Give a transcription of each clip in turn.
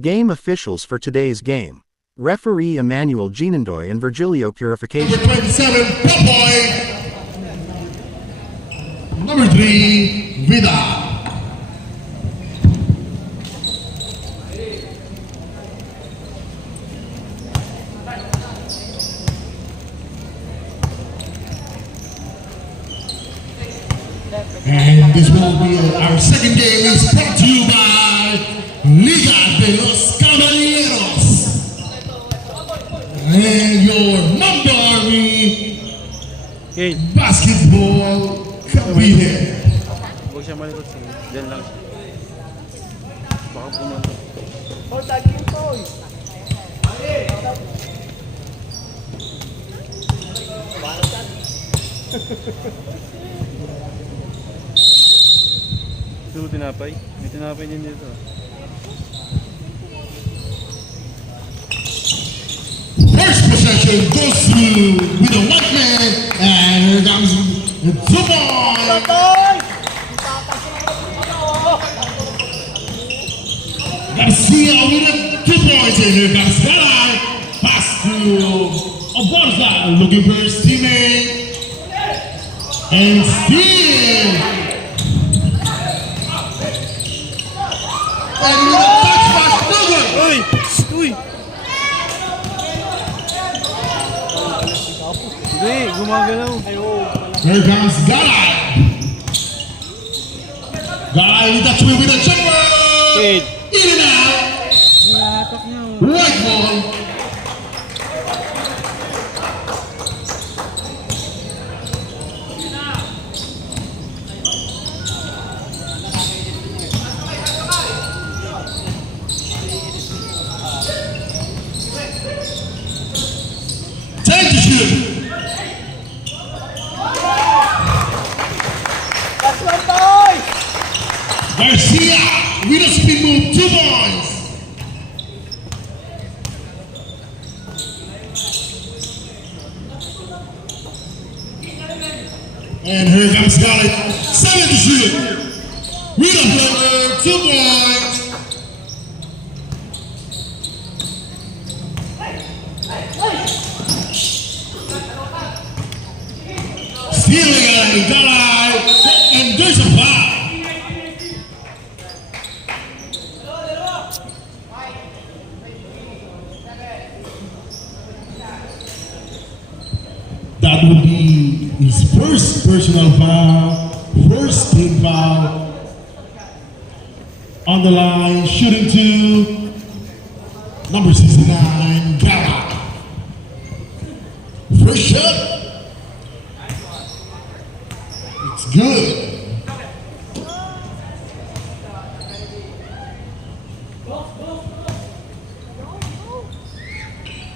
Game officials for today's game. Referee Emmanuel Ginandoy and Virgilio Purification. Number 27, Popoy. Number 3, Vida. And this will be our second game is brought to you by Liga de los Caballeros. And your Mamba Army basketball competitor. Huwag siya malikot siya. Diyan lang siya. Baka pumunta. Oh, tagi yung toy. Ito tinapay. May tinapay din dito. First possession goes through with a one man, and here comes Zuboy. Garcia with a 2 points, and here comes Galay. Pass to Oborza, looking for his teammate. And steal. And with a touch pass, no good. Uy! Uy! Hindi, gumagalaw. Here comes Galay. Galay with a twin with a jumper. Kid! In and out. Nilahatak niya. Right ball. Time to shoot. That's one toy. Garcia with a spin move, 2 points. And here comes Galay, 7 to shoot. With a floater, 2 points. Stealing Galay, and there's a foul. That would be his first personal foul, first team foul. On the line, shooting 2, number 69, Galay. First shot. It's good.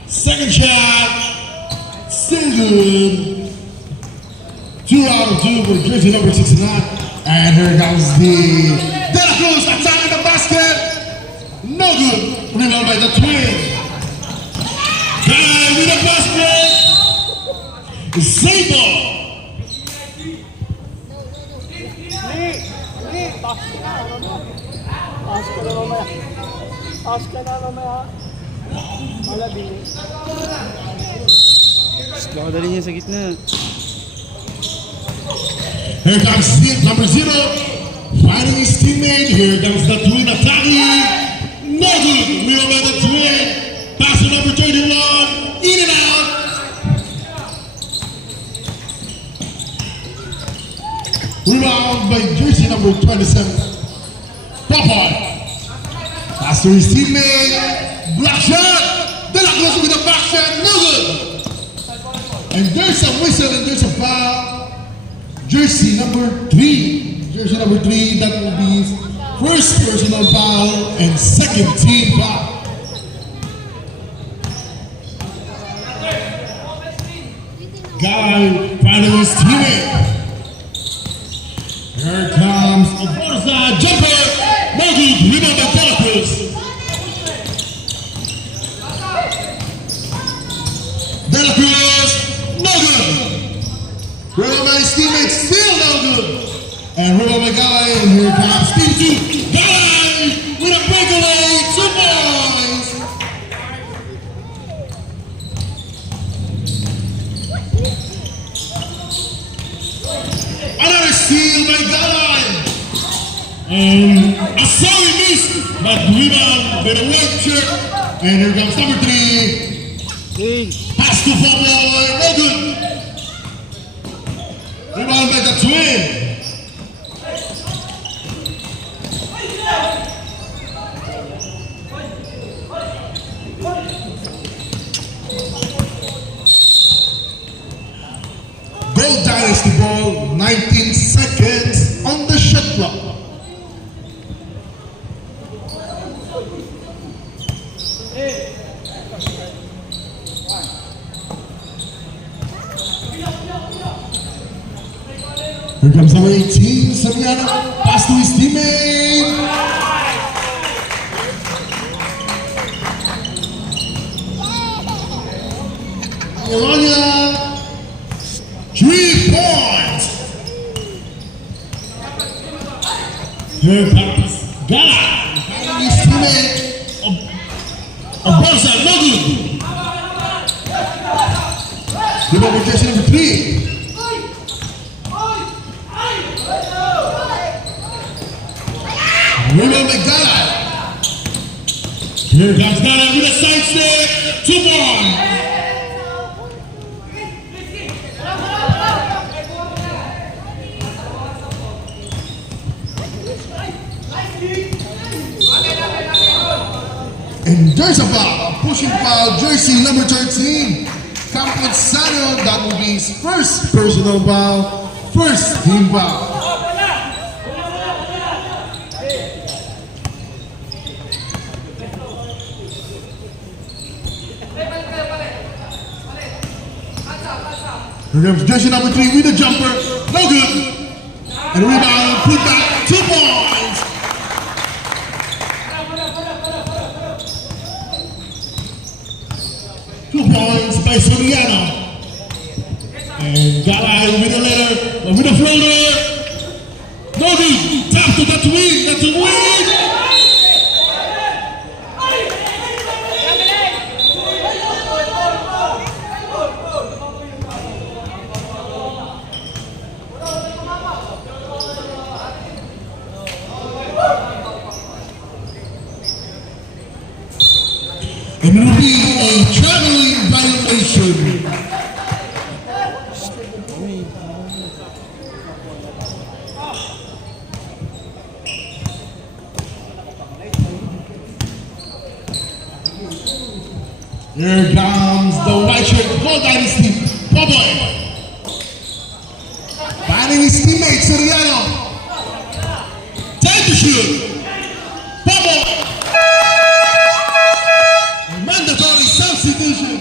Second shot, still good. 2 out of 2 for jersey number 69. And here comes the De La Cruz attacking the basket. No good. Rebound by the twin. Guy with the basket. Sable. Pass ka na, ano? Pass ka na mamaya. Pass ka na mamaya. Malabili. Kakadali niya sa gitna. Here comes number 0, finding his teammate. Here comes the twin attacking. No good. Rebound by the twin. Pass to number 21. In and out. Rebound by jersey number 27. Popoy. Pass to his teammate. Block shot. De La Cruz with a back shot. No good. And there's a whistle and there's a foul. Jersey number 3. Jersey number 3. That will be his first personal foul and second team foul. Guy finding his teammate. Here comes Oborza, jumper, no good, rebound by De La Cruz. De La Cruz, no good. Rebound by his teammate, still no good. And rebound by Galay, and here comes team 2. Galay with a breakaway, 2 points. steal by Galay. And a sorry miss, but rebound by the white shirt. And here comes number 3. Hey! Pass to Popoy, no good. Rebound by the twin. Gold Dynasty ball, 19 seconds on the shot clock. Here comes number 18, Soriano. Pass to his teammate. Melania. 3 points. Here comes Gala. And his teammate. Barca, no good. Give up with jersey number 3. Rebound by Gala. Here comes Gala with a side step. 2 points. And there's a foul, a pushing foul, jersey number 13. Campuzano, that will be his first personal foul, first team foul. Here comes jersey number 3 with a jumper, no good. And rebound, put back, 2 points. Points by Soriano. And Galay with a letter, with a floater. No good. Tap to that win, that's a win. And it will be a traveling violation. Here comes the white shirt, Gold Dynasty, Popoy. Finding his teammate, Soriano. Time to shoot. Popoy. Mandatory substitution.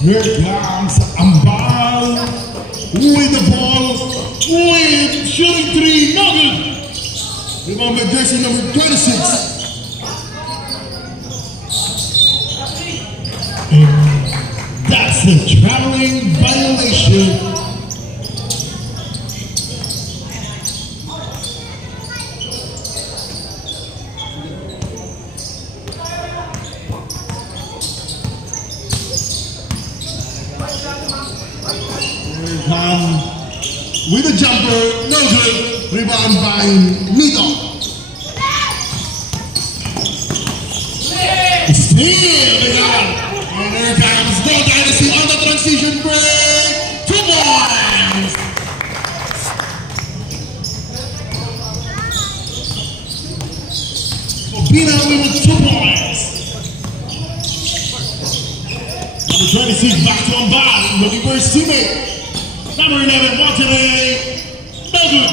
Here comes Ambal with the ball, with shooting 3, no good. Remember jersey number 26. And that's the traveling violation. With a jumper, no good. Rebound by Mito. Steal, they got it. And here comes Gold Dynasty on the transition break. 2 points. Pina with 2 points. Number 26 back to Ambal, looking for his teammate. Number 11, Monterey, no good.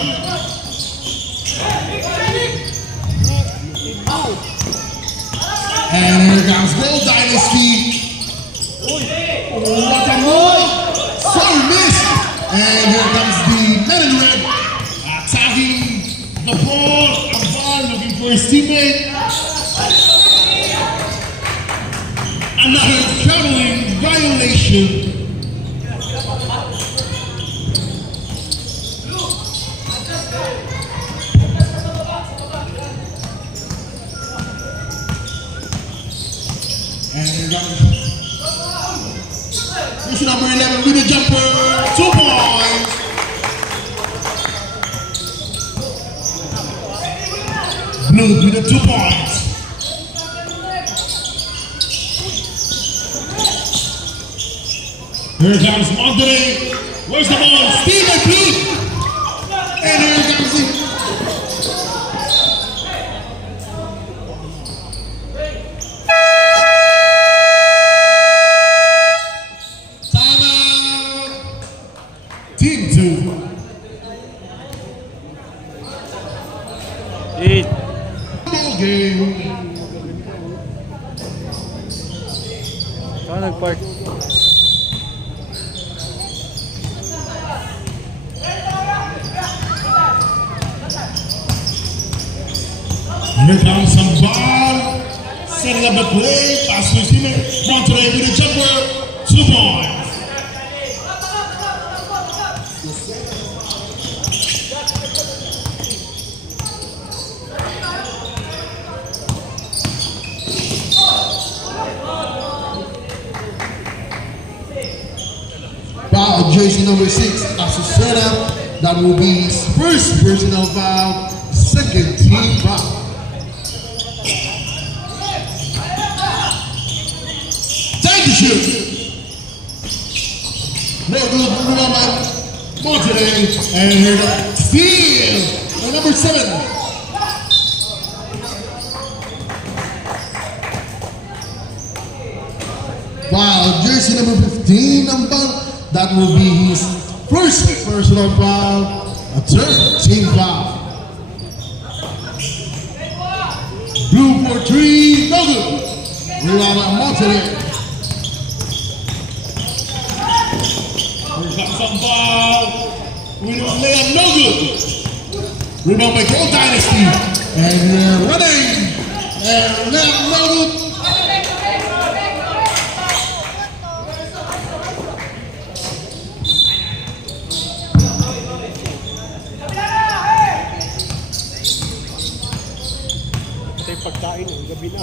And here comes Gold Dynasty. What a move! So missed. And here comes the men in red attacking the ball. Ambal looking for his teammate. Another traveling violation. And here comes jersey number 11 with a jumper, 2 points. Blue with the 2 points. Here comes Monterey. Where's the ball? Steven Blue. And here comes he. Timeout. Team 2. 8. Ball game. Saan nag-park? Here comes some ball. Setting up the play. Pass to receiver. Monterey with a jumper. 2 points. Foul, jersey number 6 as a setup. That will be his first personal foul, second team foul. Take the shoot. No good, moving on by Monterey. And here goes steal by number 7. Foul, jersey number 15, that will be his first personal foul, a third team foul. Blue for 3, no good. Rebound by Monterey. Here comes some foul. We don't lay up, no good. Rebound by Gold Dynasty. And running. And left, no good. Pagkain, gabi na.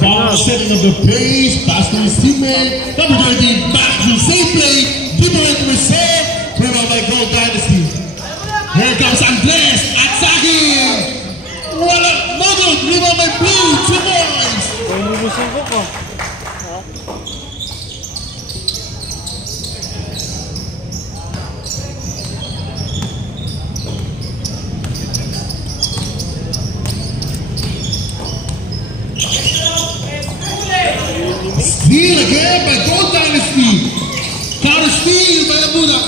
Ball setting up the pace, pass to his teammate, number 13, back to same play, deeper into his serve, rebound by Gold Dynasty. Here comes Andres, attacking! Wala, no good, rebound by Blue, 2 points! Kung lulusin ko ko. Steal again by Gold Dynasty. Counter steal by Abuda.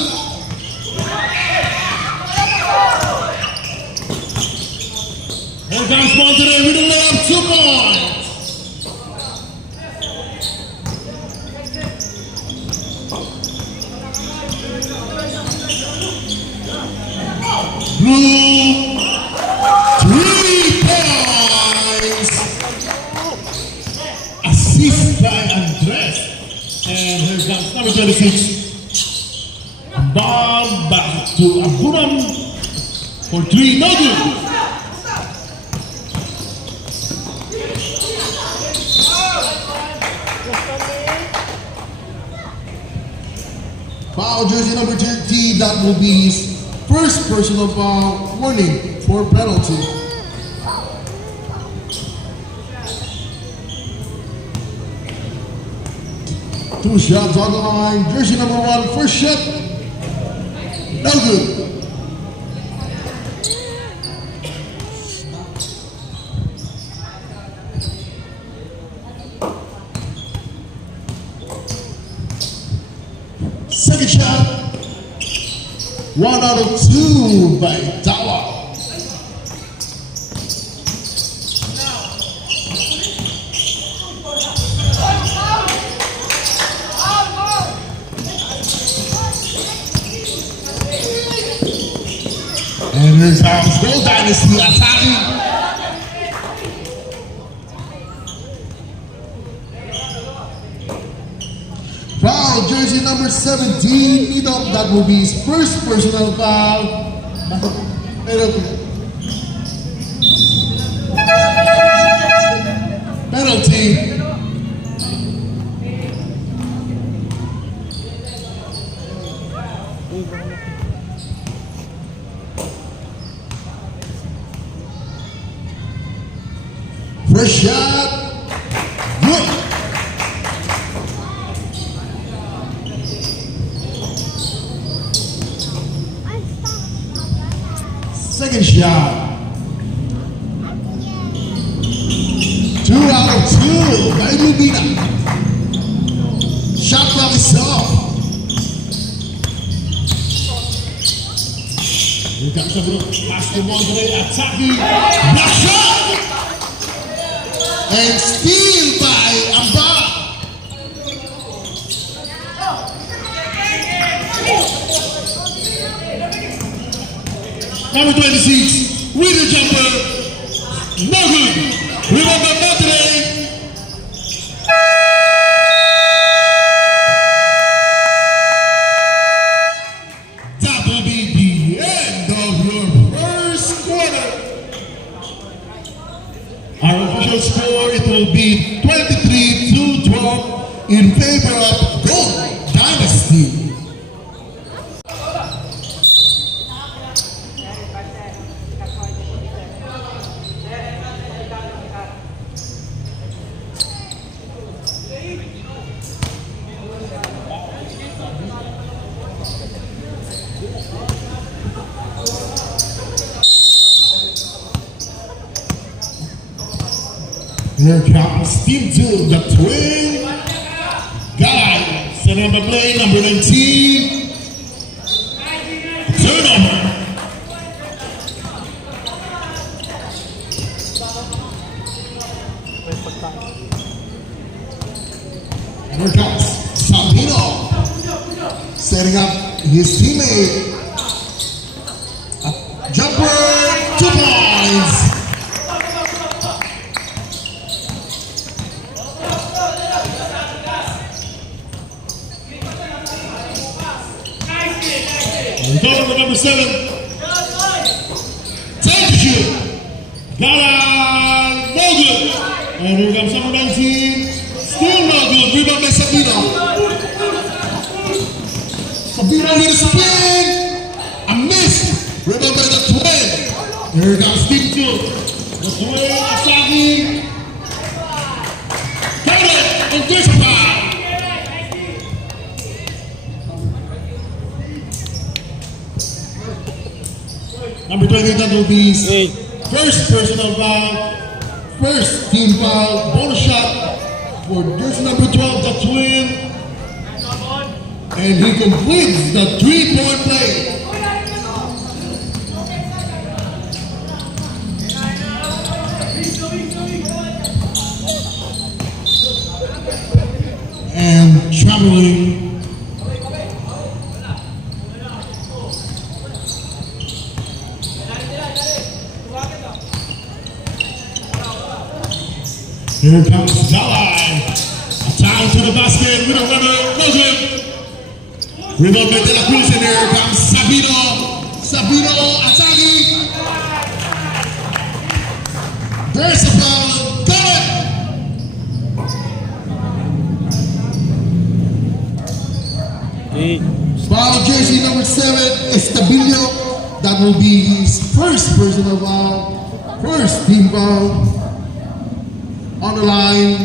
Here comes Monterey with a layup, 2 points. Blue, 3 points. Assist by Andres. And here comes number 26. Ball back to Abunam for 3, no good. Foul jersey number 30, that will be his first personal foul, warning for penalty. Two shots on the line. Jersey number 1, first shot. No good. Second shot. 1 out of 2 by Dawa. And here comes Gold Dynasty attacking. Foul, jersey number 17, Nidok. That will be his first personal foul. Penalty. Penalty. First shot. Good. Second shot. 2 out of 2 by Lubina. Shot clock is off. Here comes the group. Pass the ball today. Attacking. Block shot. And steal by Amba. Number 26, with the jumper, no good. Rebound by Monterey. That will be the end of your first quarter. Our official score, it will be 23-12 in favor of Gold Dynasty. Here comes Team 2, the twin guy. Setting up a play, number 19. Turnover. And here comes Santino. Setting up his teammate. A jumper, 2 points. Turnover number 7. Take the shoot. Got no good. And here comes number 19. Still no good. Rebound by Sabino. Sabino with a spin. A miss. Rebound by the twin. Here comes Team 2. The twin attacking. Got it. And there's a foul. Number 20, that will be his first personal foul, first team foul, bonus shot for jersey number 12, the twin. And he completes the 3-point play. And traveling. Here comes Galai. Down to the basket with a runner. No good. Rebound by De La Cruz, and here comes Sabino. Sabino attacking. There's a foul. Got it. Foul jersey number 7, Estabilio. That will be his first personal foul. First team foul. On the line,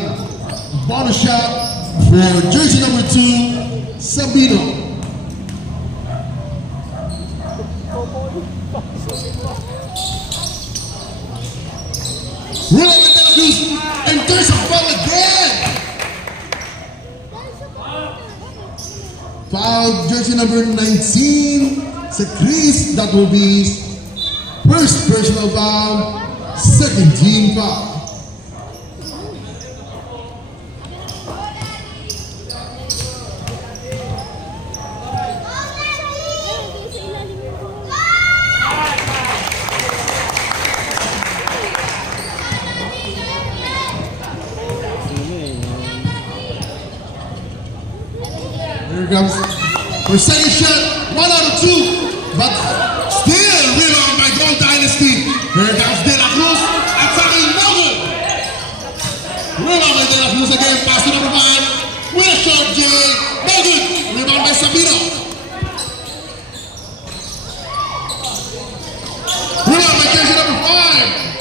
bonus shot for jersey number 2, Sabino. Rebound by De La Cruz, and there's a foul again. Foul jersey number 19, Chris. That will be his first personal foul, second team foul. Here comes for second shot, 1 out of 2. But still rebound by Gold Dynasty. Here comes De La Cruz. Attacking no good. Rebound by De La Cruz again. Pass to number 5. With a short J. No good. Rebound by Sabino. Rebound by jersey number 5.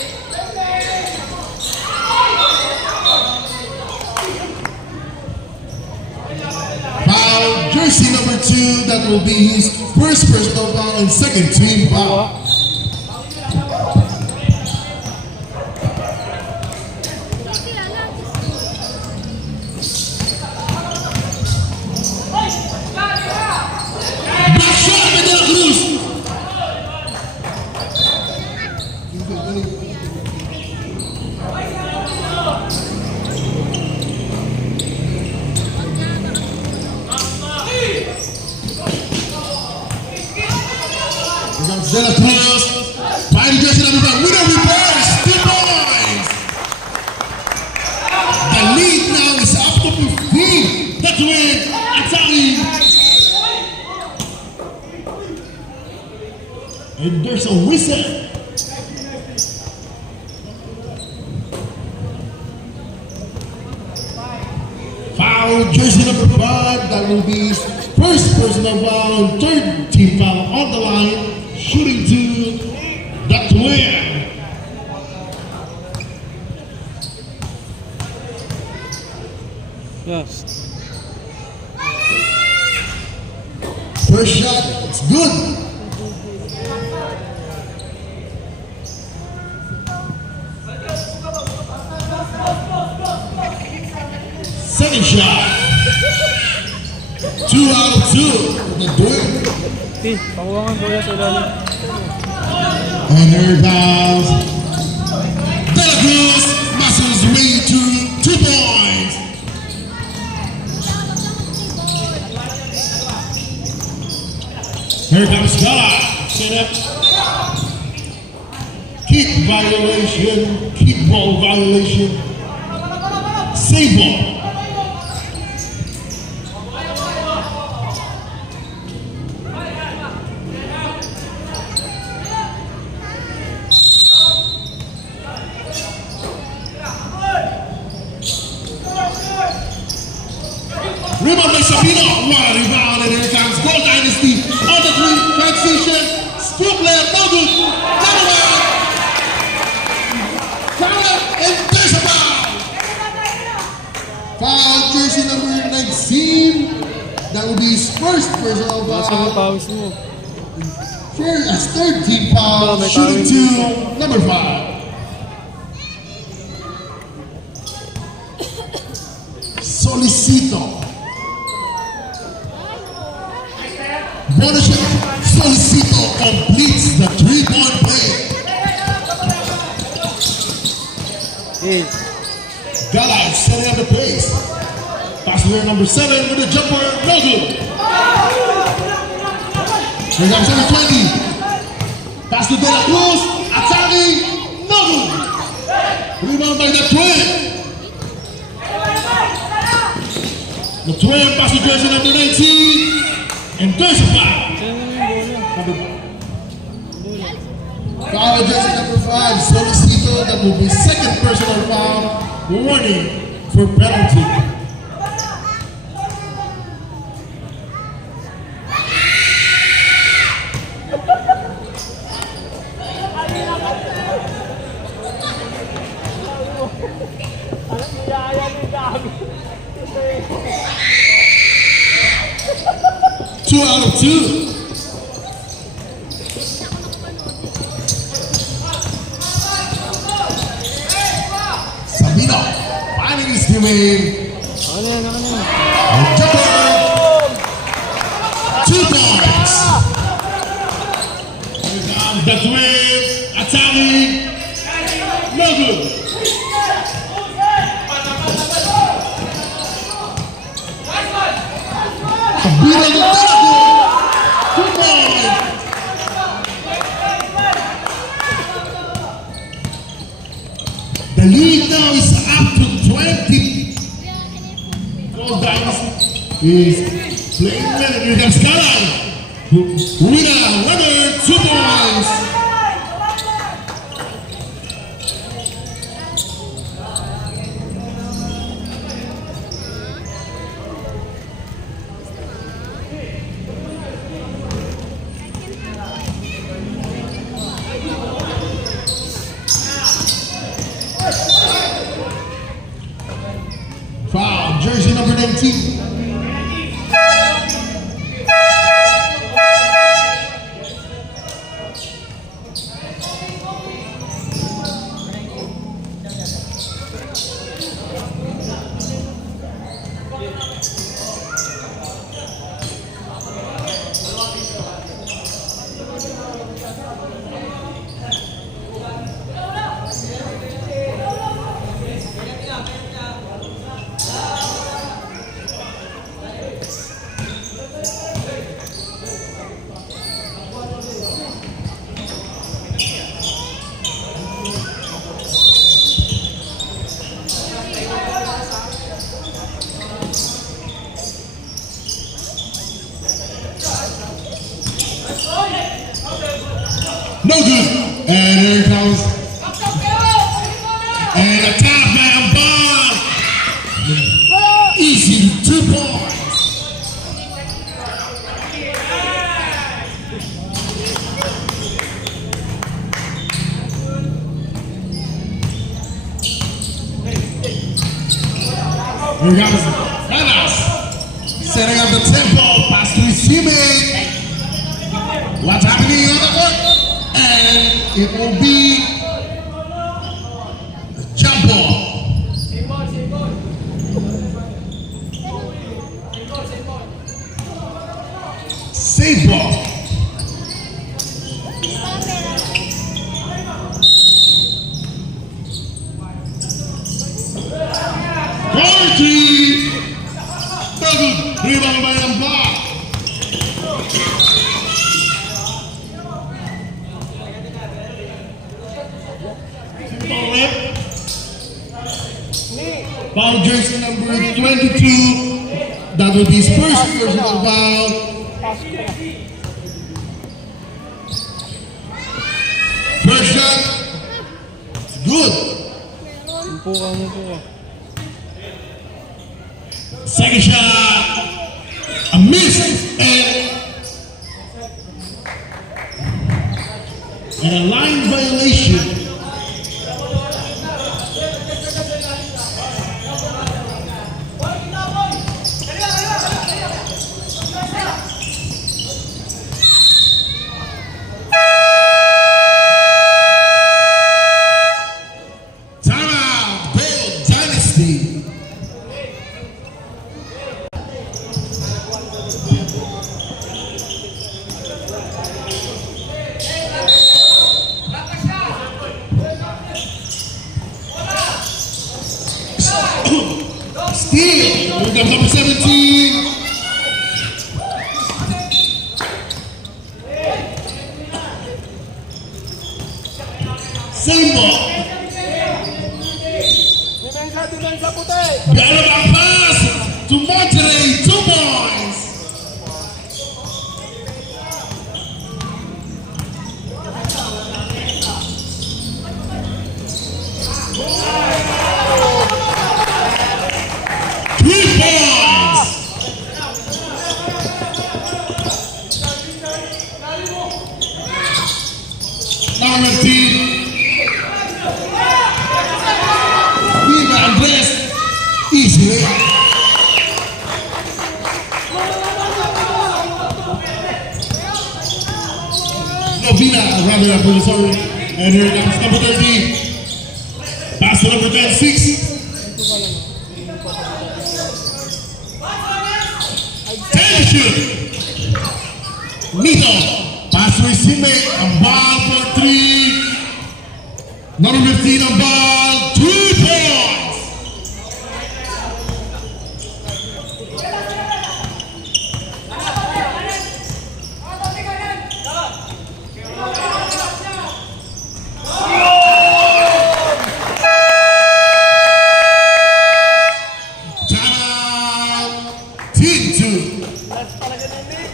Foul, jersey number 2, that will be his first personal foul and second team foul. Back shot by De La Cruz. De La Cruz, by the jersey number 5, with a reverse, 2 points. The lead now is up to 15. That's win, attacking. And there's a whistle. Foul, jersey number 5, that will be his first personal foul, third team foul on the line. Shooting to the twin. Yes. First shot, it's good. Second shot. 2 out of 2 for the twin. Okay, pakuha ka bola sa ilalim. And here comes De La Cruz, muscles way to 2 points. Here comes God. Set up. Kick violation, kick ball violation. Save ball. Rebound by Sabino. What a rebound, and here comes Gold Dynasty on the 3 transition. Scoop left, no good. Number 1. Foul, and there's a foul. Foul, jersey number 19. That will be his first personal Nasa mo foul. pawis mo. First, as third team foul, shooting to number 5. Solicito. Bonus shot. Solicito completes the 3-point play. Hey, Galay setting up the pace. Pass to number 7 with a jumper. No good. Here comes number 20. Pass to De La Cruz. Attacking. No good. Rebound by the twin. The twin pass to jersey number 19. And there's a foul. Foul jersey number 5, Solicito. That will be second personal foul. Warning for penalty. Two out of 2. Sabino finding his teammate. ano yan, ano yan? And jumper. 2 points. Here comes the twin attacking. No good. Sabino the tackle. 2 points. The lead now is up to 20. Gold Dynasty. is playing well. Here comes Karan. Winner, runner, 2 points. Foul, jersey number 19. No good. And here it comes. And a top man ball. Easy, 2 points. Here comes Ramos. Setting up the tempo. Pass to his teammate. What's happening on the court? And it will be a jump ball. Save ball. Quality. Double rebound by Lambar. Foul jersey number 22. That will be his first personal foul. First shot. Good. Second shot. A miss. And a line violation. Steal. Here comes number 17. Same ball. Demensa puti. Gallop pass to Monterey. 2 points. Number 10. Viva Andres. Easy. Novina, rather, I'm really sorry. And here comes number 30. Pass to number 26. Nito, pass to his teammate, a ball for 3. Number 15, a ball, 2 points. Timeout. 15-2. Last talaga ni Nick.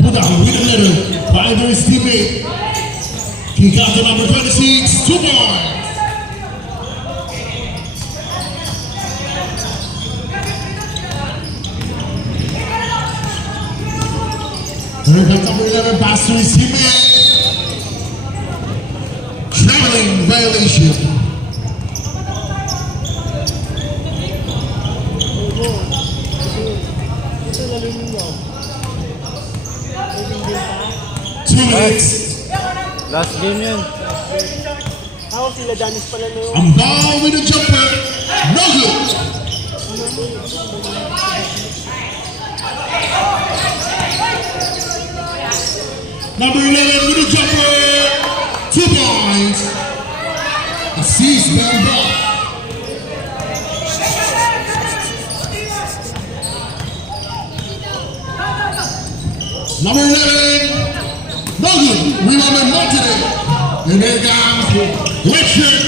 Buddha with a letter by his teammate. Kick out to number 26, 2 points. Here comes number 11, pass to his teammate. Traveling violation. Ito nalulung mo. 2 minutes. Last game yun. Ako sila Danis pala no. I'm ball with a jumper. No good. Number 11 with a jumper. 2 points. Assist bell ball. Number 11. No good. Rebound and not today. And there comes Richard.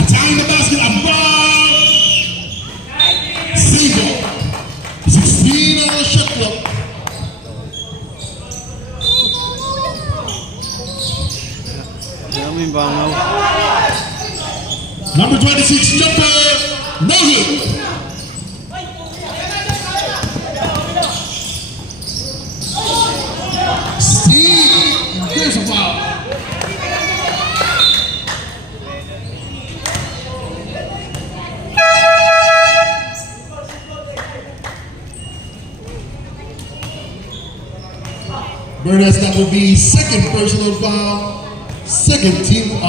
Attacking the basket. A ball. Single. 16 on the shot clock. Kaya mo yung bangaw. Number 26 jumper. No good. Steve. Here's a foul. Bernard's that will be second personal foul, second team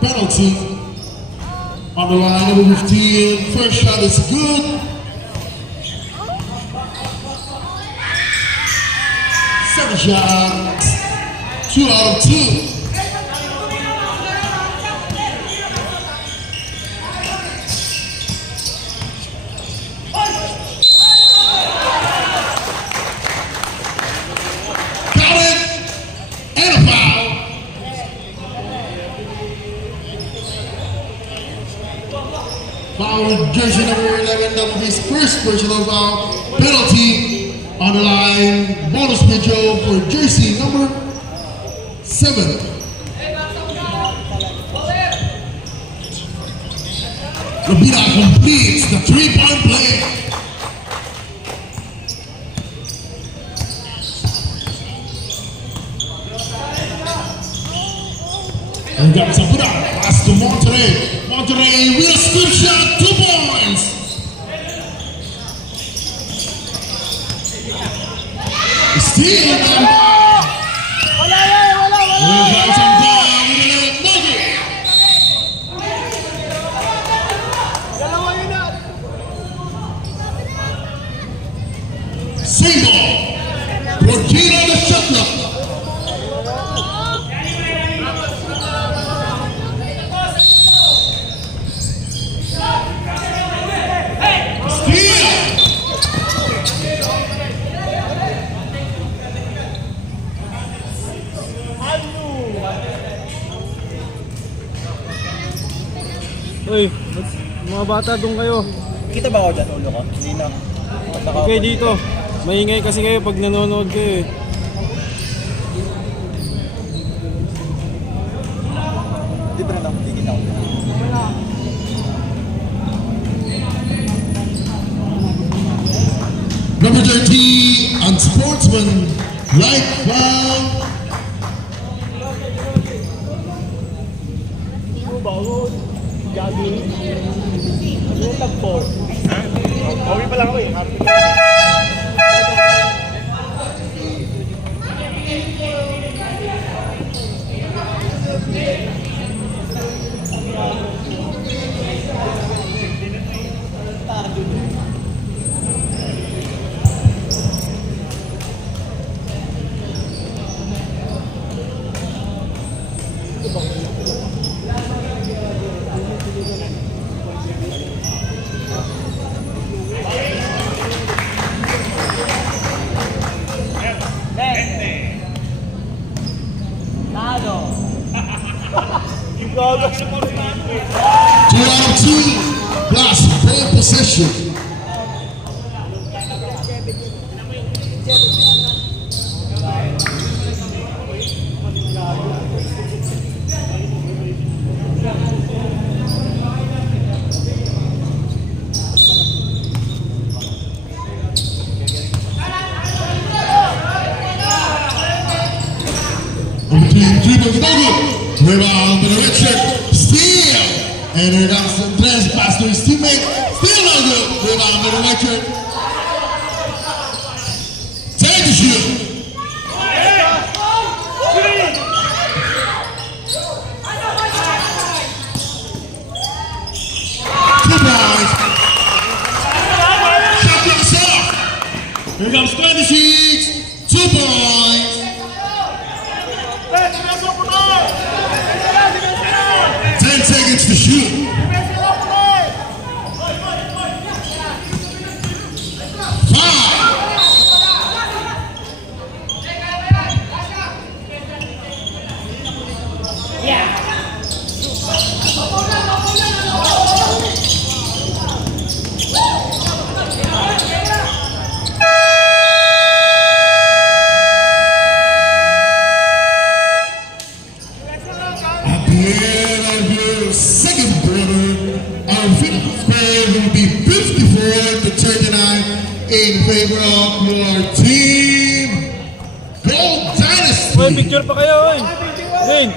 penalty. On the line, number 15, first shot is good. Second shot, 2 out of 2. Got it, and a foul. Foul with jersey number 11, that will be his first personal foul. Penalty on the line, bonus video for jersey number 7. Rabida completes the 3-point play. And we got Sabura, pass to Monterrey. Monterrey with a scoop shot, 2 points. Steal them. Wala yan! Wala! Here comes Sabura with a nugget. Dalawa yun na! Single. Portino the shot clock. Uy, mga bata doon kayo. Kita ba ako dyan, ulo ko? Hindi na. Huwag kayo dito. Maingay kasi kayo pag nanonood kayo eh. Hindi ba na tigil ako? Number 30, unsportsman, right foul. Ano ba? Jogging. Yung tagpo. Okay pa lang ako eh. In between dribbles, no good. Rebound to the red shirt. Steal. And here comes Andres, pass to his teammate. Still no good. Rebound to the white shirt. Take the shoot. 2 points. Shot clock off. Here comes 26. 2 points. 10 seconds to shoot. 5. At the end of your second quarter, our final score will be 54-39 in favor of your team, Gold Uy, Dynasty. picture pa kayo, uy! Lane!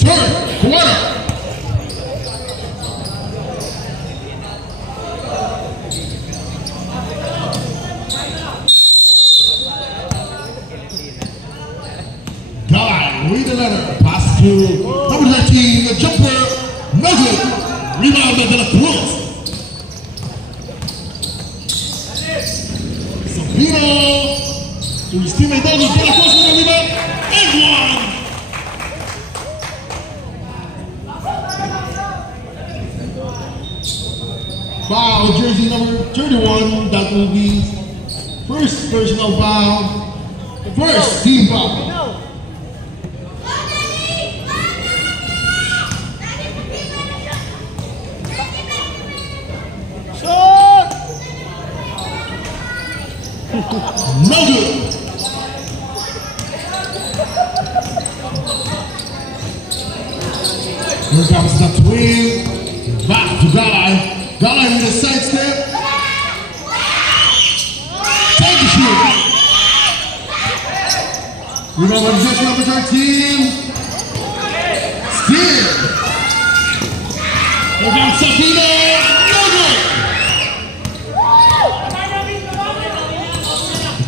Third quarter. Guy with the letter. Pass to number 13, the jumper. No good. Rebound to the Cruz. Sabino. To his teammate Douglas. De La Cruz with the rebound. And one. Foul, jersey number 31. That will be first personal foul. First team foul. No good. Here comes the twin. Back to Guy. Guy with a sidestep. Take the shoot. Rebound by possession number 13. Steal. Here comes Sabino. No good.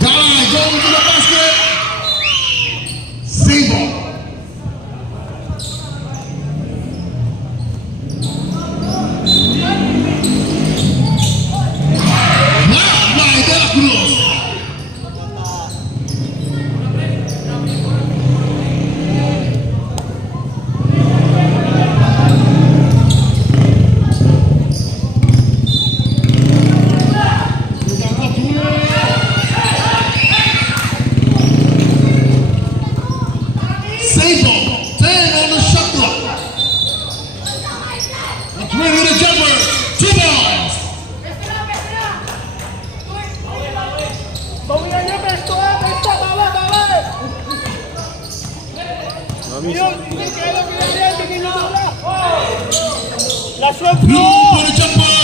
Guy going to the basket. Save ball. Blocked by De La Cruz. Save ball. 10 on the shot clock. That's ready with a jumper. 2 points. Bawian niyo, pesto ha! Pesto! Bawa! Bawa! Mami, Yun! Hindi kayo pinagyan! Tingin nyo na! Last one, Blue bro! for the jumper.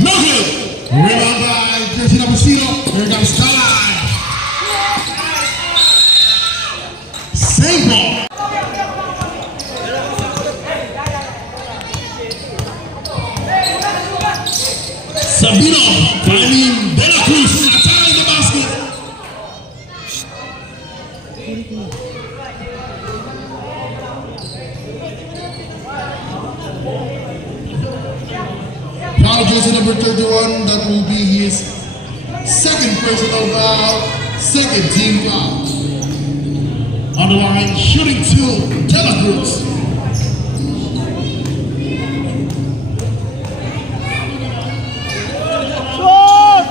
No good. Rebound by jersey number 0. Here comes Kalai. Save ball. Sabino finding De La Cruz attacking the basket. Foul jersey number 31, that will be his second personal foul, second team foul. On the line, shooting 2, De La Cruz. Shot!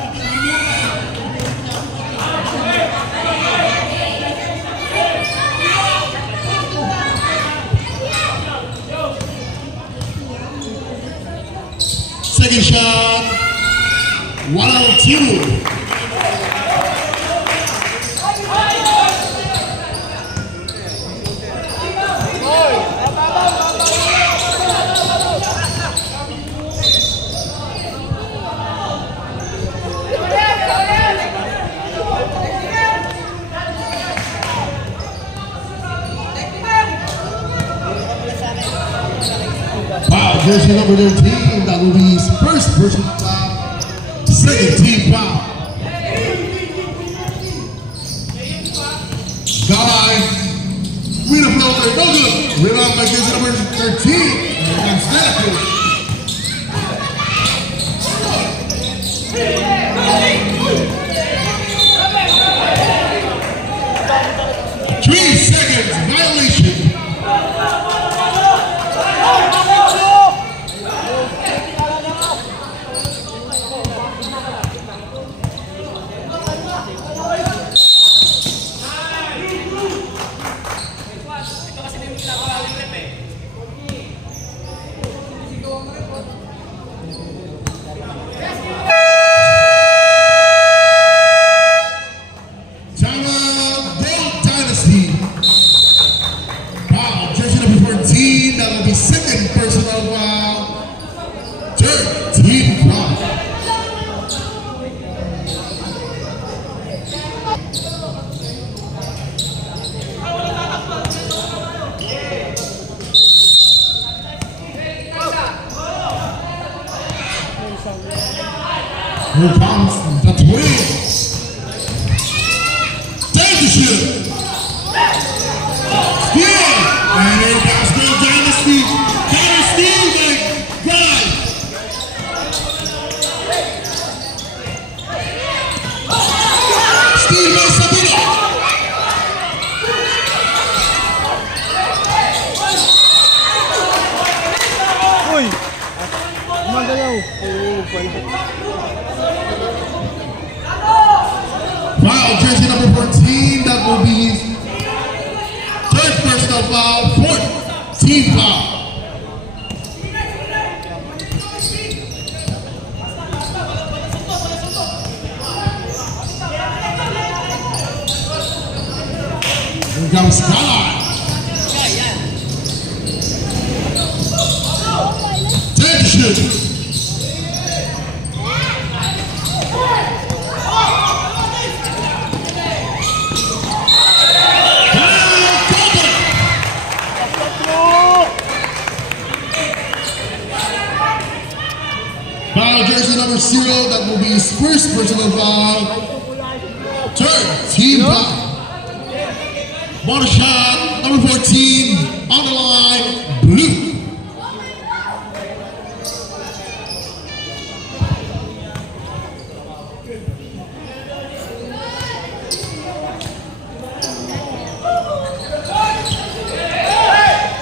Second shot, 102. jersey number 13, that will be his first personal foul, second team foul. Guy, with a floater, no good. Rebound by jersey number 13, and Stanford. Three seconds violation. Timeout, Dale Dynasty. Foul, jersey number 14, that will be second personal foul. Third team foul. Here comes the Twins. Time to shoot. Steal. And here comes the Dynasty. Dynasty, my God. Steal by Sabino. Uy! Magalaw. Oo, pwede. Foul, jersey number 14, that will be his third personal foul, fourth team foul. Here comes Skyline. Time to shoot. Foul, jersey number 0, that will be his first personal foul. Third team foul. Bottom shot, number 14, on the line, blue.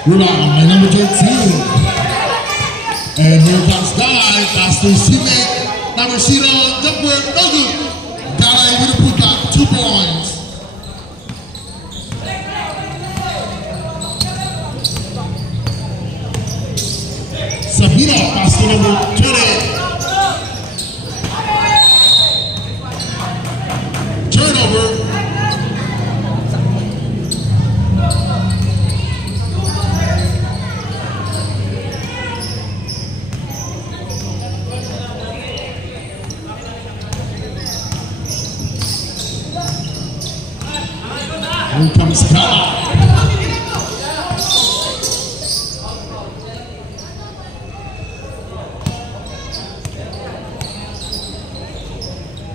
Rebound by number 13. And here comes Dalai, pass to his teammate, number 0, jumper, no good. Dalai with a putback, 2 points. Sabino, pass to number 20. Turnover. Here comes Kala.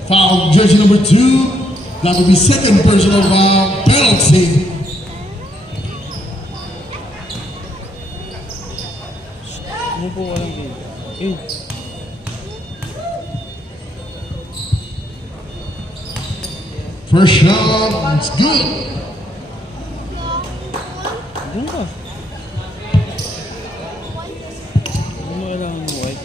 Foul, jersey number 2. That will be second personal foul, penalty. Ano po walang game? Eh, First shot, it's good. doon ka. Ano kailangan mo, white?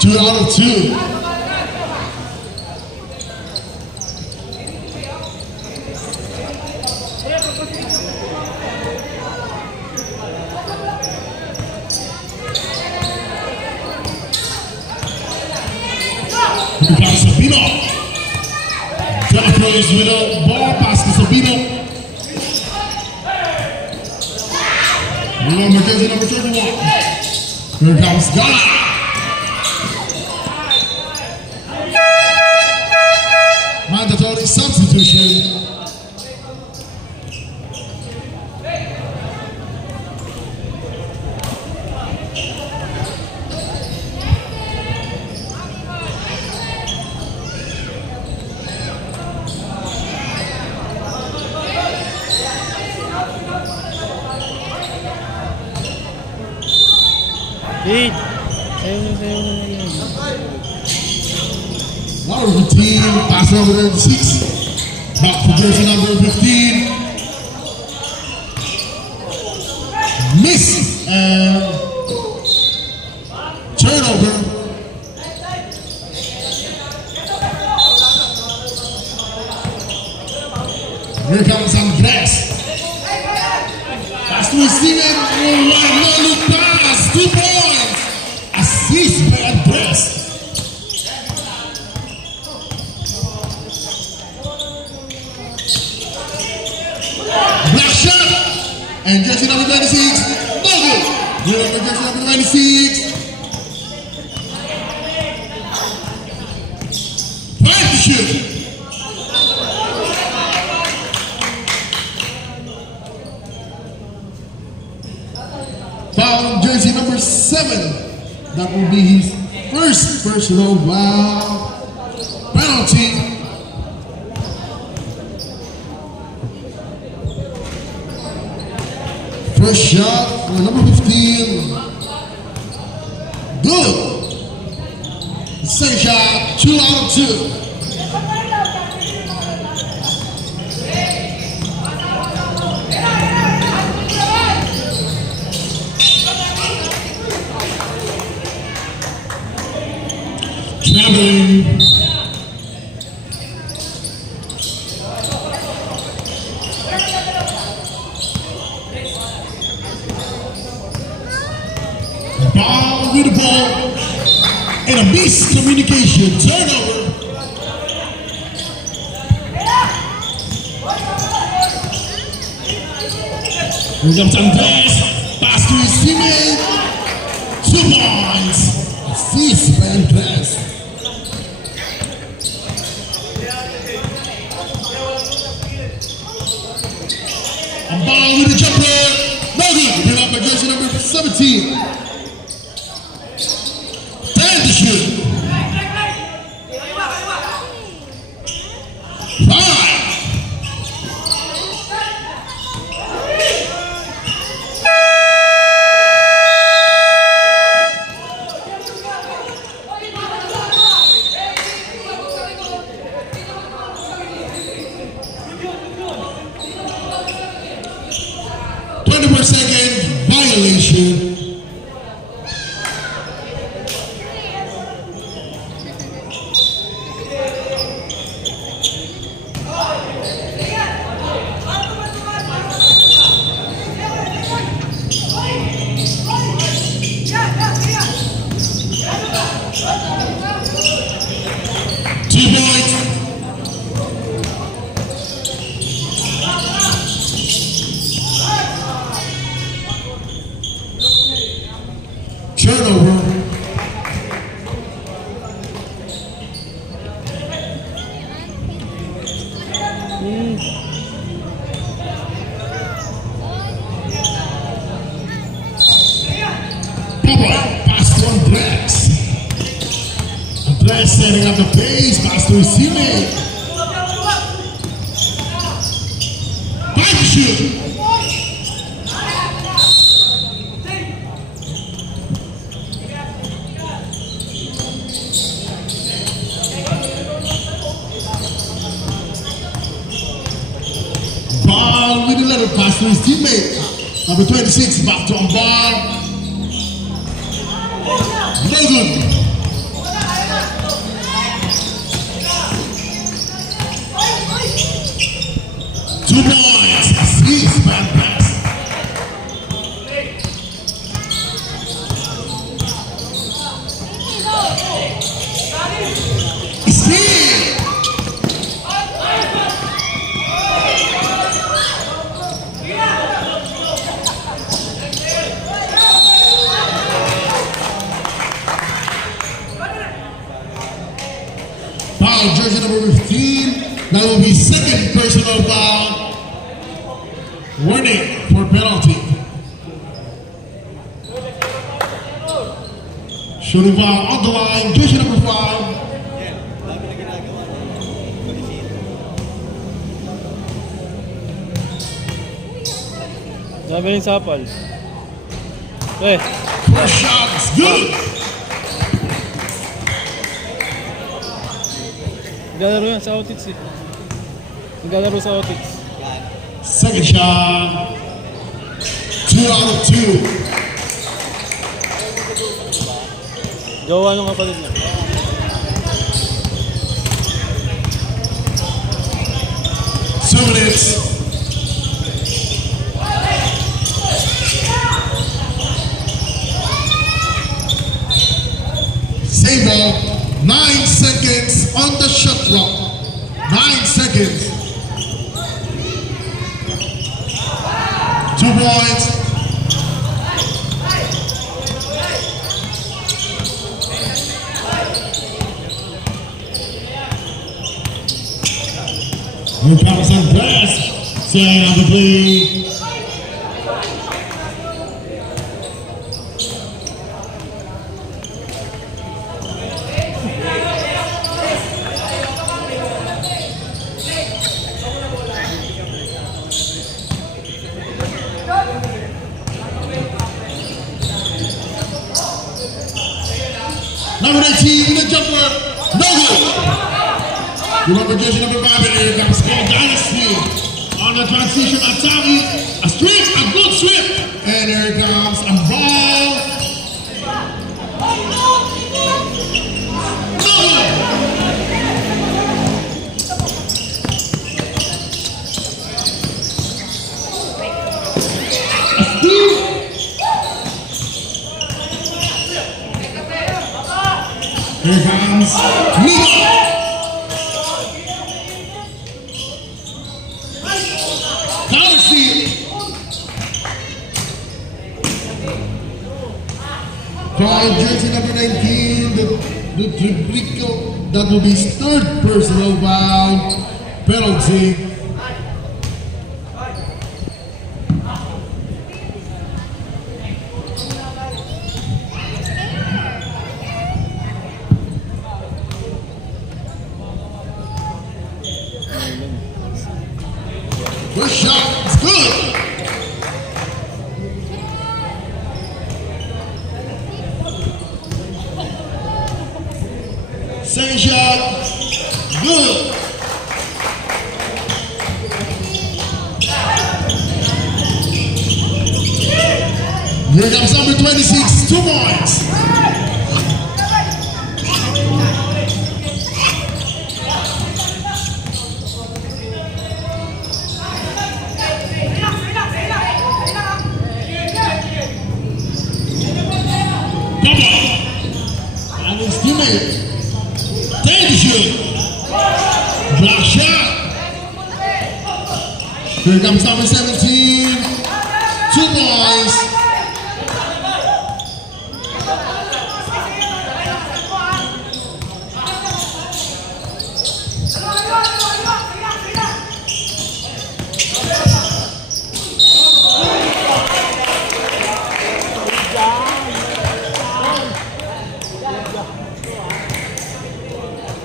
Two out of 2. Here comes Sabino. Telephone with a ball pass to Sabino. Number jersey number 21. Here comes Gala. Mandatory substitution. Hey! Sayo. Now routine, pass number 36. Back to jersey number 15. Miss and turnover. Here comes Andres. Pass to Steven. No look pass. 2 points. Assist by Andres. Black shot. And jersey number 26. No good. Jersey number 26. 5 to shoot. Foul jersey number 7. That will be his first personal foul. Penalty. First shot for number 15. Good. Second shot, 2 out of 2. Traveling. Ball with the ball. And a miscommunication. Turnover. Here comes Andres. Pass to his teammate. 2 points. Assist by Andres. And ball with the jumper. No good. Bring up by jersey number 17. 10 to shoot. 5. Per second violation. Turnover. Papa, pass to Andres. Andres setting up the pace, pass to his teammate. 5 to shoot. Ball with the letter pass to his teammate. Number 26, back to Ambar. No good. Two points. Assist by pass. Steal. Foul, jersey number 15. That will be second personal foul. Warning for penalty. Shooting foul on the line, jersey number 5. Sabi rin sapal. Eh, First shot is good. naglalaro yan sa Otits eh. Naglalaro sa Otits. Second shot. 2 out of 2. Jowa ng kapatid niya. Two minutes. Same ball. 9 seconds on the shot clock. 9 seconds. 2 points. Here comes Andres. Saying on the play. Number 19 with the jumper. No good. Remember jersey number 5 in here comes Paul Dynasty. On the transition, Atami. A strip, a good strip. And here comes a ball. No good. A steal. Here comes Nico. Counter steal. Foul jersey number 19, the Triplico. That will be his third personal foul. Penalty. First shot is good. Second shot, good. Here comes number 26, 2 points. And his teammate, take the shoot. Block shot. Here comes number 17, 2 points.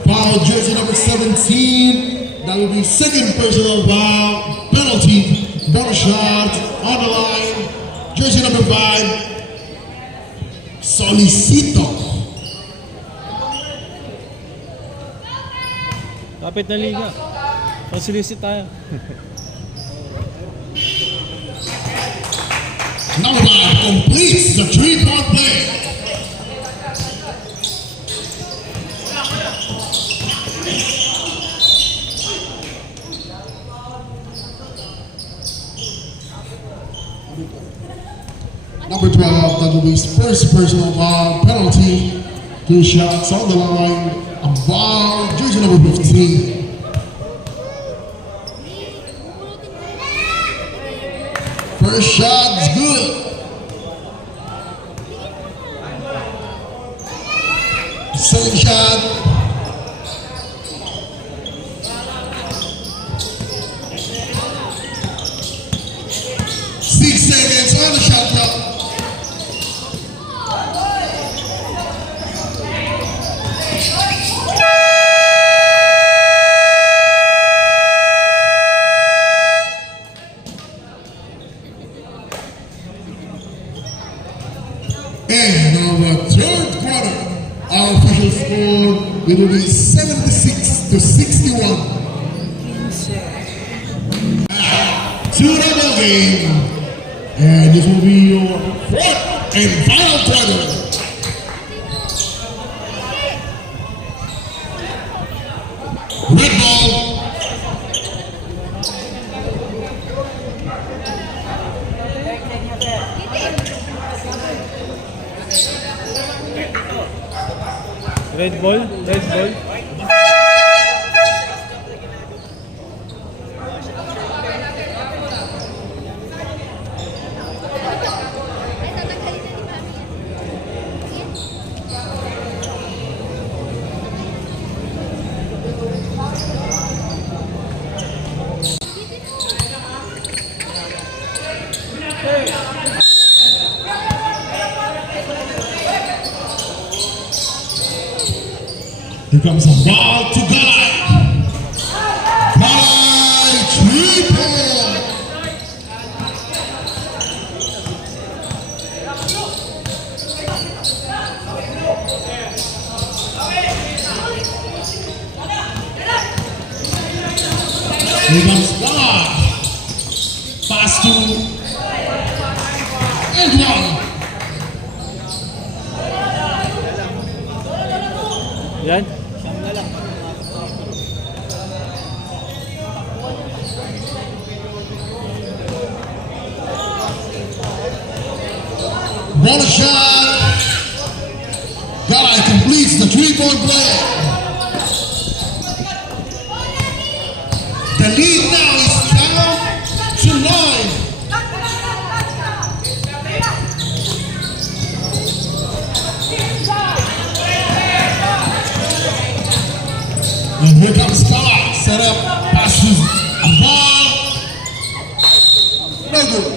Foul jersey number 17. That will be second personal foul. Penalty. Bonus shot on the line. Jersey number 5. Solicito. Kapit na liga. Pasilisit tayo. Number 5 completes the 3-point play. Number 12, that will be his first personal foul. Penalty. 2 shots on the line. A foul. Jersey number 15. First shot is good. Second shot. Six seconds on the shot clock. And our third quarter, our official score it will be 76-61. Two-double game. And this will be your fourth and final quarter. Red ball. Red ball, red ball. Here comes a ball to Galay. Galay, 3-point. Here comes Galay. Pass to Edward. Yan. Bonus shot. Galay completes the 3-point play. The lead now is down to 9. And here comes Galay. Set up, passes a ball. No good.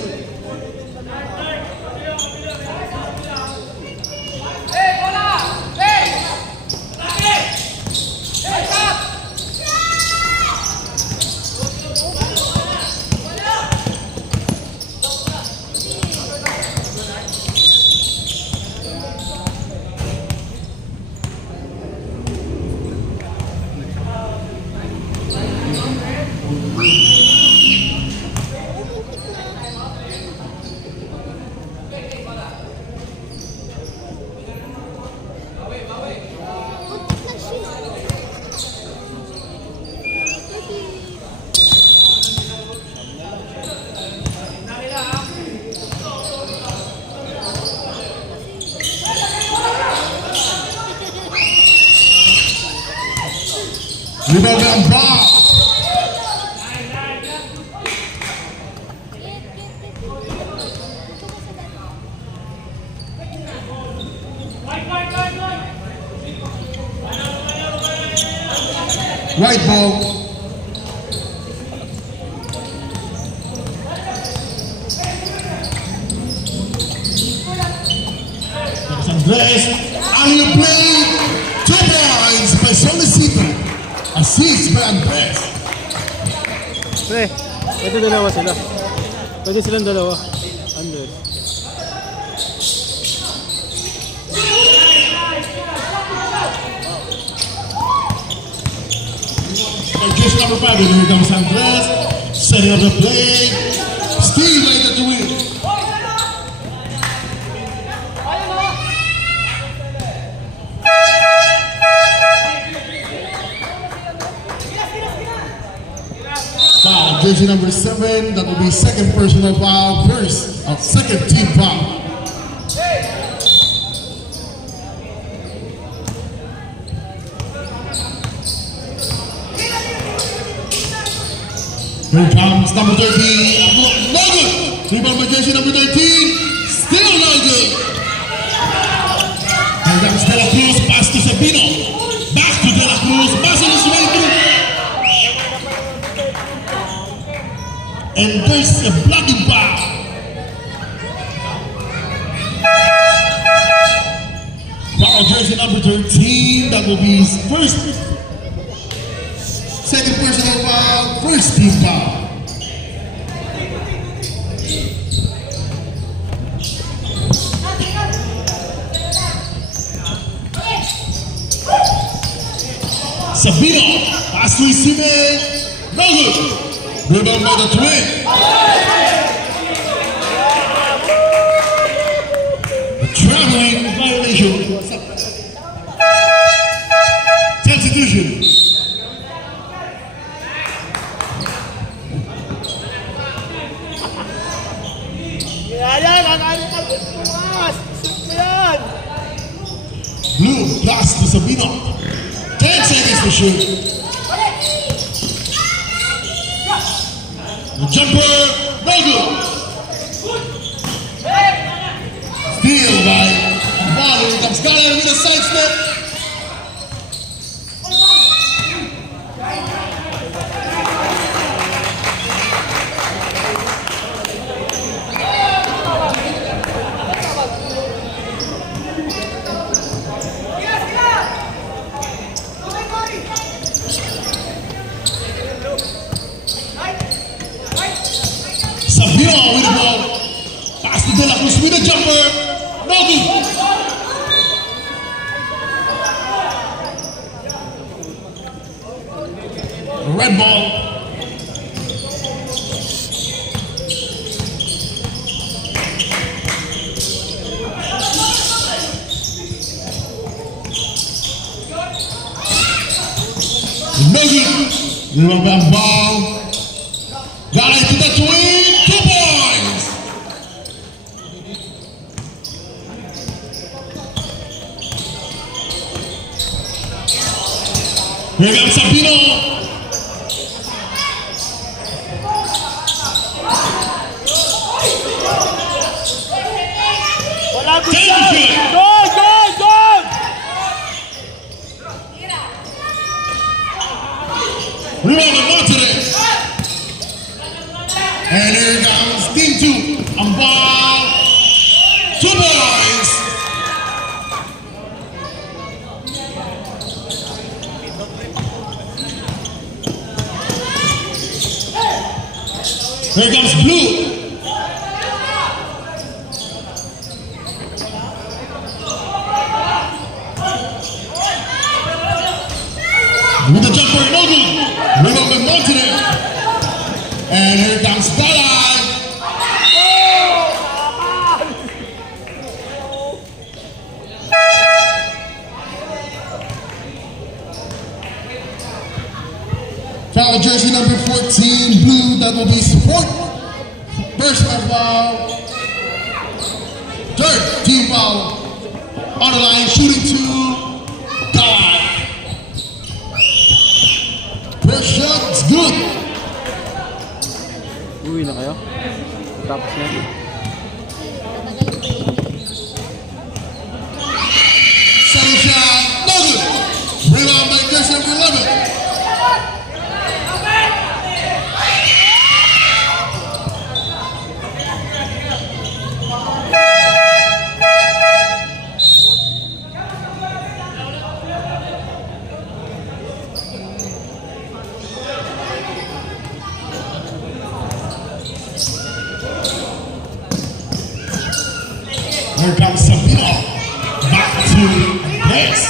Rebound down block. Right ball. Andres, alley-oop play. 2 points by Solicito. Assist by Andres. Pre, pwede dalawa sila. Pwede silang dalawa. Andres. Jersey number 5, and here comes Andres. Setting up the play. Steve later to win. Foul, jersey number 7, that will be second personal foul, second team foul. Here comes number 13, no good. Rebound by jersey number 13, still no good. Here comes De La Cruz, pass to Sabino. Back to De La Cruz, pass on his way through. And there's a blocking foul. Foul jersey number 13, that will be his second personal foul, first team foul. Sabino, pass to his teammate, no good. Rebound by the twin. A traveling violation. Substitution. Yan, kakain ka bukas. Shoot mo yan. Blue pass to Sabino. 10 seconds to shoot. The jumper, no good. Steal by Ball. Here comes Skyler with a sidestep. Sabino with the ball. Pass to De La Cruz with a jumper. No good. Red ball. No good. Rebound ball. Got it to the twin. 2 points. Here comes Sabino. Wala gusto. Championship. Good, good, good. Rebound by Monterey. And here comes Team 2. On ball. 2 points. Here comes Blue. With the jumper, no good. Rebound by Monterey. And here comes Ballard. Foul jersey number 14, blue, that will be support. Personal foul. Third team foul. On the line, shooting 2. God. First shot is good. Uwi na kayo? Tapos na. Second shot, no good. Rebound by jersey number 11. Here comes Sabino. Back to base.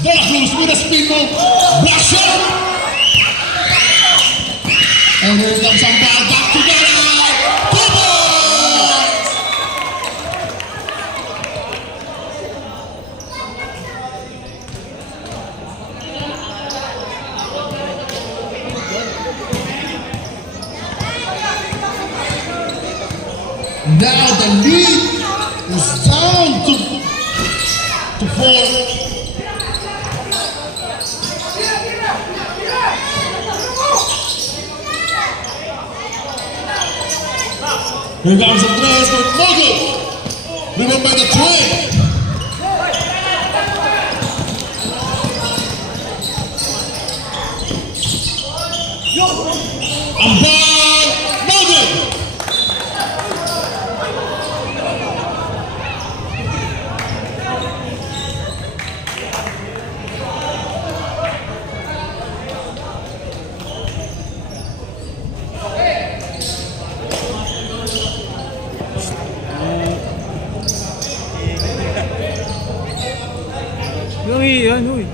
De La Cruz with a spin move. Block shot. And here comes Ampal back to Ballard. 2 points. Now the lead is down to 4. Here comes the tres for Mogul. Rebound by the twin. Ampal Mogul. Yung iyan, uy.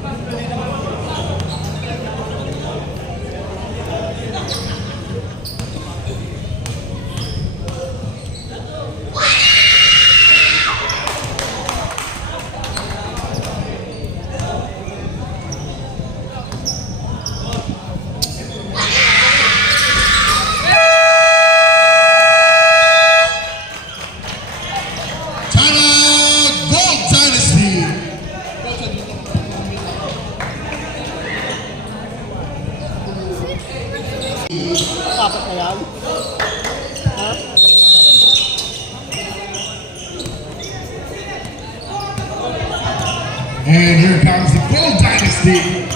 And here comes the Gold Dynasty.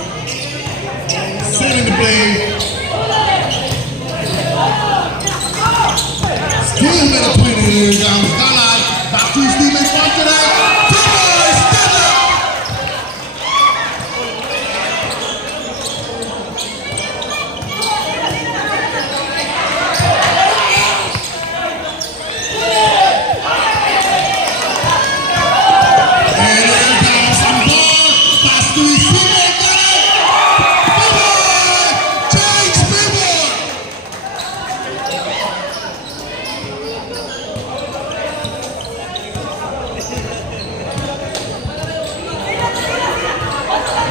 Setting the play. Still with a 20. Here comes Dalai. Back to his teammates. One to that. Two boys. Step up. And here comes some ball. Pass to his teammate. Bye-bye. James Bieber.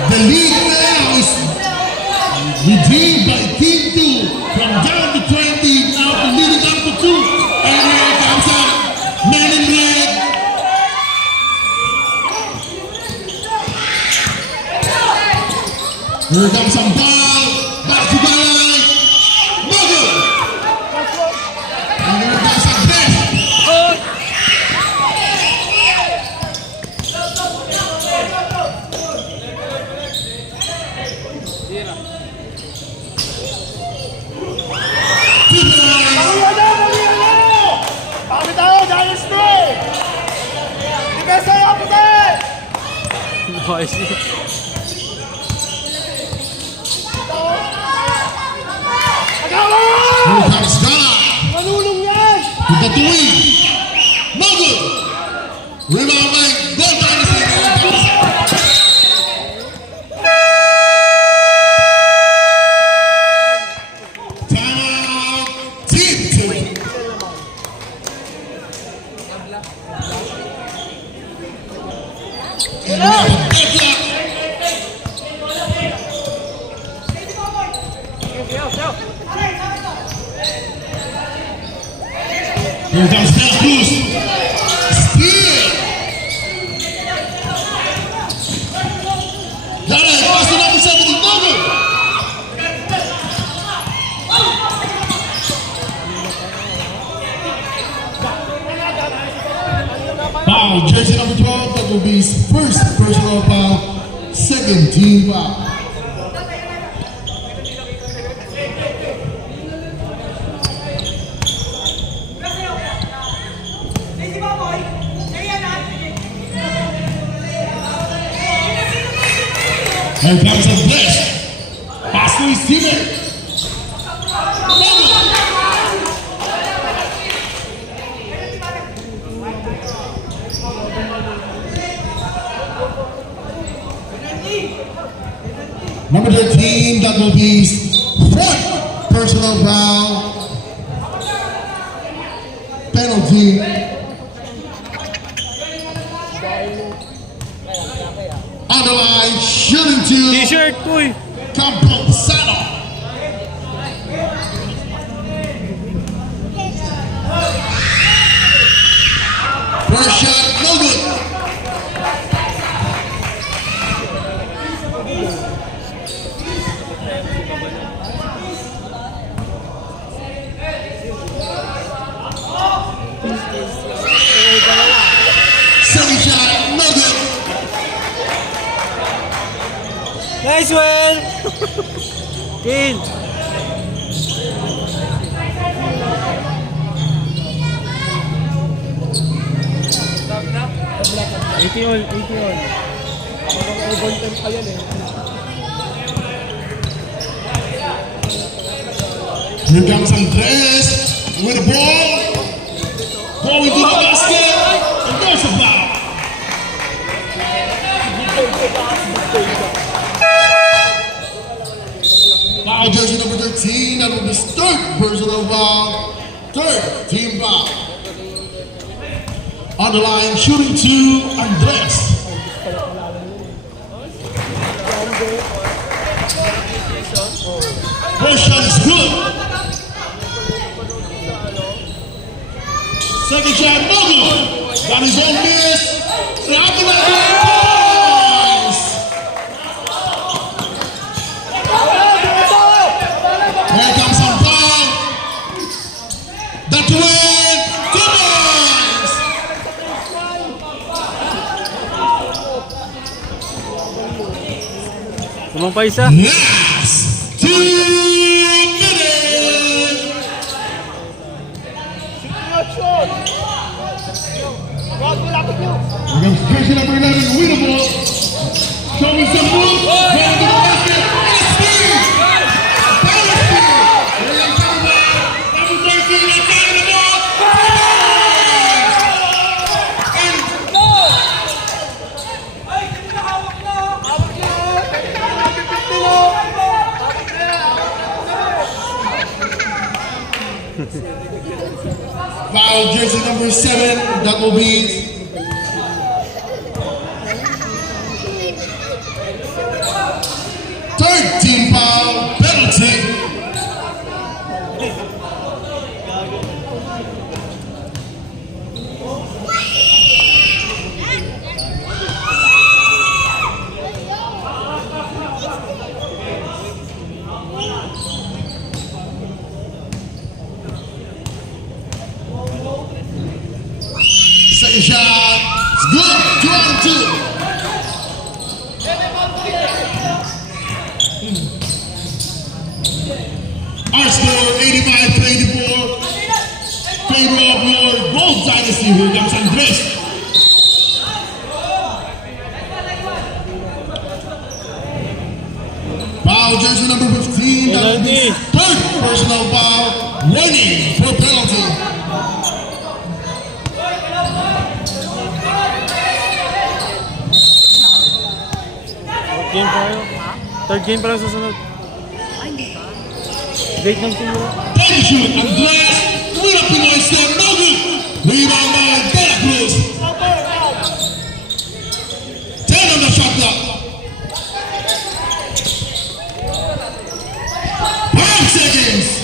The lead now is redeemed by Team 2 from down to 20, now to leading up to 2. And here comes up, man in red. Here comes some ball, back to Balay. No good. And here comes some best. Two boys. Bakit tayo? Giants na eh! Depensa yung kapatid! Boys. Agawa! Here comes Gala. Manulong yan! To the twin. No good. Rebound by Gold Dynasty. Here comes. Timeout. Team 2. And we have a deadlock. Here comes Del Cruz. Steal. Got it. Pass to number 7. No good. Foul. Jersey number 12. That will be his first personal foul. Second team foul. Here comes a blitz. Pass to his teammate. Number 13, that will be his fourth personal foul. Penalty. On the line, shooting to T-shirt, uy. Camposano. First shot, no good. Second shot, no good. Nice one! Kill! Eighty-all. Here comes Andres with the ball. Going to the basket. And there's a foul. Foul jersey number 13. That will be his third personal foul. Third team foul. On the line, shooting to Andres. First shot is good. Second shot, no good. Got his own miss. Grab the points. Here comes some foul. That win. 2 points. Habang pa isa. Last 2 minutes. Here comes jersey number 11, Winnable. Showing some moves. Going to the basket. And a spin. Power spin. Here comes number 13. Outside of the ball. And foul jersey number 7. That will be third team foul penalty. Second shot. It's good. 2 out of 2. Our score 85-84. Favor of your Gold Dynasty. Here comes Andres. Foul jersey number 15. That will be third personal foul. Warning for penalty. Game pa kayo? Third game pa lang susunod. Date ng simula. Take a shoot. Andres. With a Pinoy step. No good. Rebound by De La Cruz. 10 on the shot clock. 5 seconds.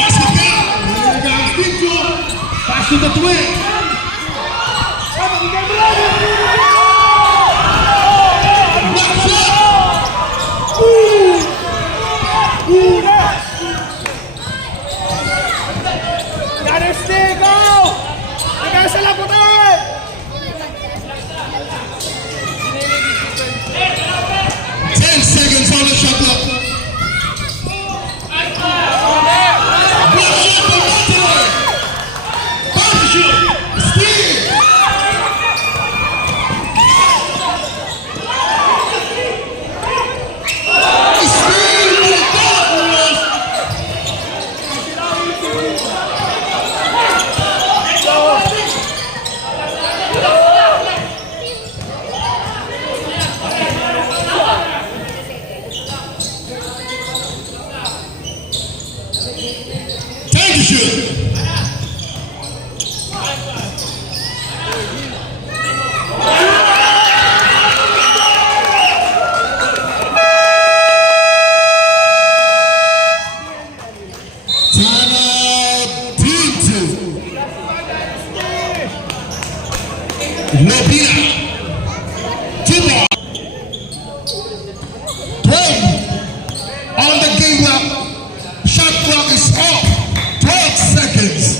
Basket count. Here comes Pinto. Pass to the twin. Block shot. Gotta stay, go! Ikaw sa labutan! 10 seconds on the shot clock. Block shot by Montoya. Foul to shoot. Steal. Steal by De La Cruz. Time to shoot. Timeout, team 2. Lopina. 2 ball. 12 on the game clock. Shot clock is off. 12 seconds.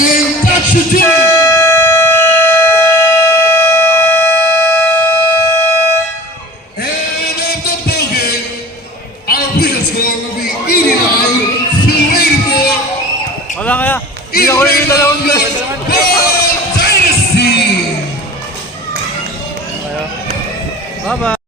And that should do it. And of the ball game, our win score will be 89-84. Wala kaya. Hindi ako rin yung dalawang glass. Gold Dynasty. Bye-bye.